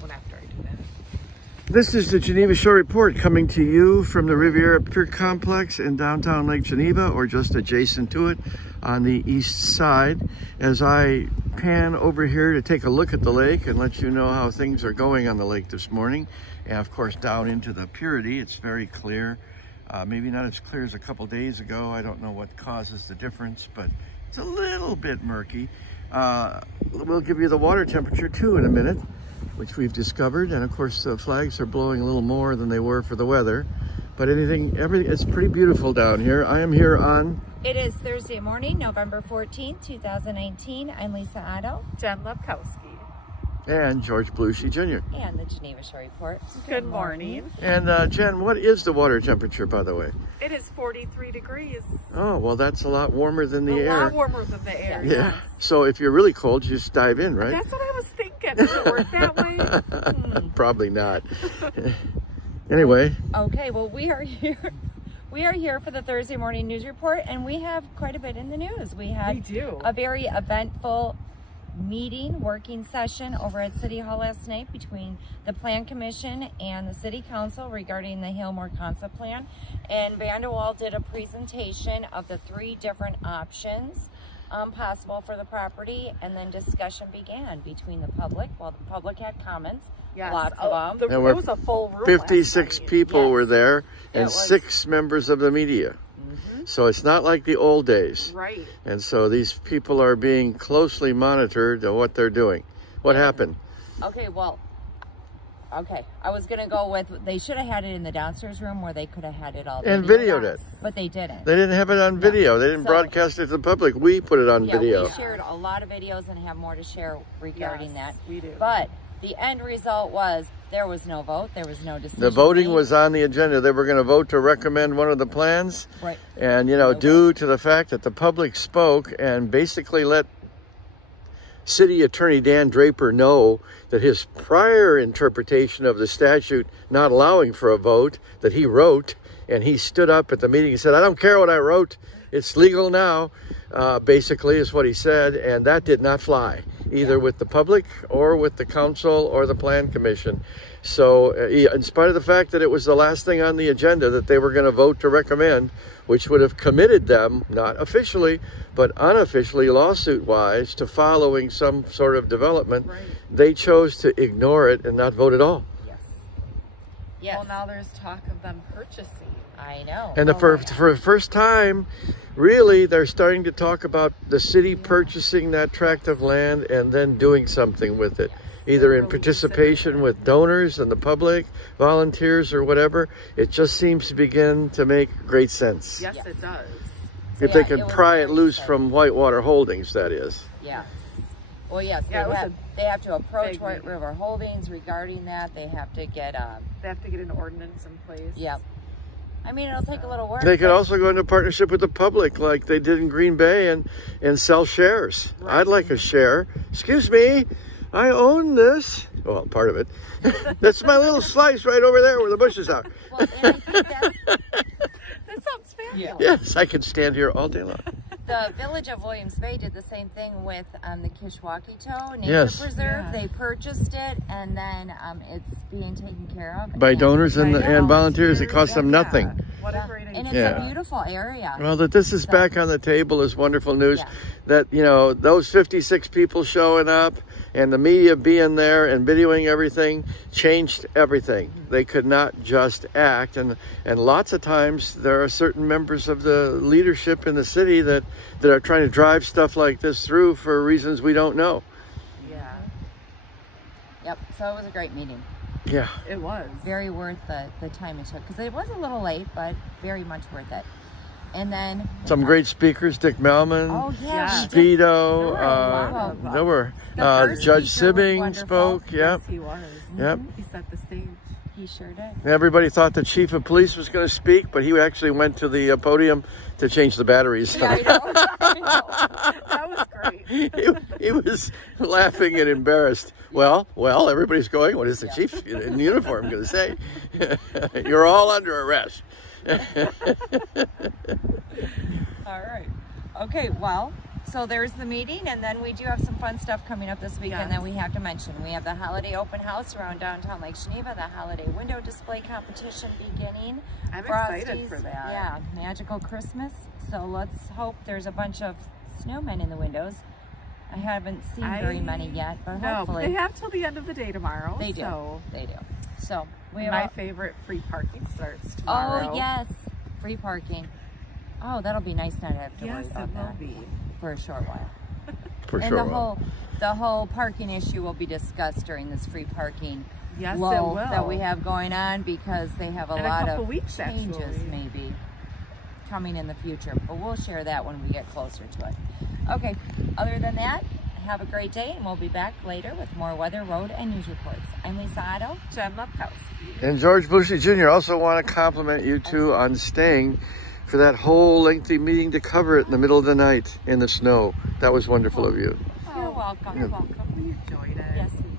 one after I do that. This is the Geneva Shore Report coming to you from the Riviera Pier Complex in downtown Lake Geneva, or just adjacent to it on the east side. As I pan over here to take a look at the lake and let you know how things are going on the lake this morning. And of course down into the Purity, it's very clear. Maybe not as clear as a couple days ago. I don't know what causes the difference, but it's a little bit murky. We'll give you the water temperature too in a minute, which we've discovered. And of course the flags are blowing a little more than they were for the weather. But everything, it's pretty beautiful down here. I am here on... It is Thursday morning, November 14th, 2019. I'm Lisa Otto. Jen Lepkowski. And George Belushi Jr. And the Geneva Shore Report. Good morning. And Jen, what is the water temperature, by the way? It is 43 degrees. Oh, well, that's a lot warmer than the air. A lot warmer than the air. Yeah. So if you're really cold, you just dive in, right? That's what I was thinking. Does it work that way? Probably not. Anyway. Okay, well, we are here. We are here for the Thursday morning news report, and we have quite a bit in the news. We had a very eventful working session over at City Hall last night between the Plan Commission and the City Council regarding the Hillmore Concept Plan. And Vanderwall did a presentation of the 3 different options possible for the property, and then discussion began between the public. Well, the public had comments, lots of them. There was a full room. 56 people were there, and 6 members of the media. So it's not like the old days. Right. And so these people are being closely monitored on what they're doing. What happened? Okay, well, I was going to go with, they should have had it in the downstairs room where they could have had it all. And videoed it. But they didn't. They didn't have it on video. They didn't broadcast it to the public. We put it on video. We shared a lot of videos and have more to share regarding that. We do. But the end result was there was no vote. There was no decision. The voting was on the agenda. They were going to vote to recommend one of the plans. Right. And, you know, due to the fact that the public spoke and basically let City Attorney Dan Draper know that his prior interpretation of the statute not allowing for a vote that he wrote, and he stood up at the meeting and said, I don't care what I wrote. It's legal now, basically is what he said. And that did not fly, either with the public or with the council or the Plan Commission. So in spite of the fact that it was the last thing on the agenda that they were going to vote to recommend, which would have committed them, not officially, but unofficially, lawsuit-wise, to following some sort of development, they chose to ignore it and not vote at all. Yes. Well, now there's talk of them purchasing. I know. And for the first time, really, they're starting to talk about the city purchasing that tract of land and then doing something with it. Either in participation with donors and the public, volunteers or whatever. It just seems to begin to make great sense. Yes, it does. If they can pry it loose from Whitewater Holdings, that is. Yeah. Well, yes, they have to approach White River Holdings regarding that. They have to get they have to get an ordinance in place. Yep. I mean, it'll take a little work. They could also go into partnership with the public like they did in Green Bay and sell shares. I'd like a share. Excuse me, I own this. Well, part of it. That's my little slice right over there where the bushes are. Well, and I think that sounds fabulous. Yes, I could stand here all day long. The Village of Williams Bay did the same thing with the Kishwaukee Nature Preserve. They purchased it, and then it's being taken care of by donors and volunteers. It costs them nothing. What a great idea. And it's a beautiful area. Well, that this is back on the table is wonderful news. That, you know, those 56 people showing up and the media being there and videoing everything changed everything. They could not just act. And lots of times there are certain members of the leadership in the city that are trying to drive stuff like this through for reasons we don't know. Yeah. Yep. So it was a great meeting. Yeah. It was. Very worth the time it took. Because it was a little late, but very much worth it. And then some great speakers, Dick Melman, Speedo, there were Judge Sibbing spoke. Yep. Yes, he was. Yep. He set the stage. He sure did. Everybody thought the chief of police was going to speak, but he actually went to the podium to change the batteries. Yeah, I know. That was great. He was laughing and embarrassed. Well, everybody's going, what is the chief in uniform going to say? You're all under arrest. All right. Okay, well, So there's the meeting, and then we do have some fun stuff coming up this weekend that we have to mention. We have the holiday open house around downtown Lake Geneva, the holiday window display competition beginning. I'm excited for that. Yeah, magical Christmas. So let's hope there's a bunch of snowmen in the windows. I haven't seen very many yet, but hopefully. They have till the end of the day tomorrow. They do. So. They do. So we have my favorite free parking starts tomorrow. Oh yes, free parking. Oh, that'll be nice not to have to worry about that. Yes, it will be. For a short while. And the whole parking issue will be discussed during this free parking lull that we have going on, because they have a lot of changes maybe coming in the future. But we'll share that when we get closer to it. Okay, other than that, have a great day, and we'll be back later with more weather, road, and news reports. I'm Lisa Otto. Jen Lepkowski. And George Bushy Jr. also want to compliment you two on staying for that whole lengthy meeting to cover it in the middle of the night in the snow. That was wonderful of you. You're welcome. You're welcome. We enjoyed it. Yes, we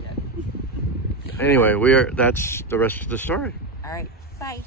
did. Anyway, that's the rest of the story. All right. Bye.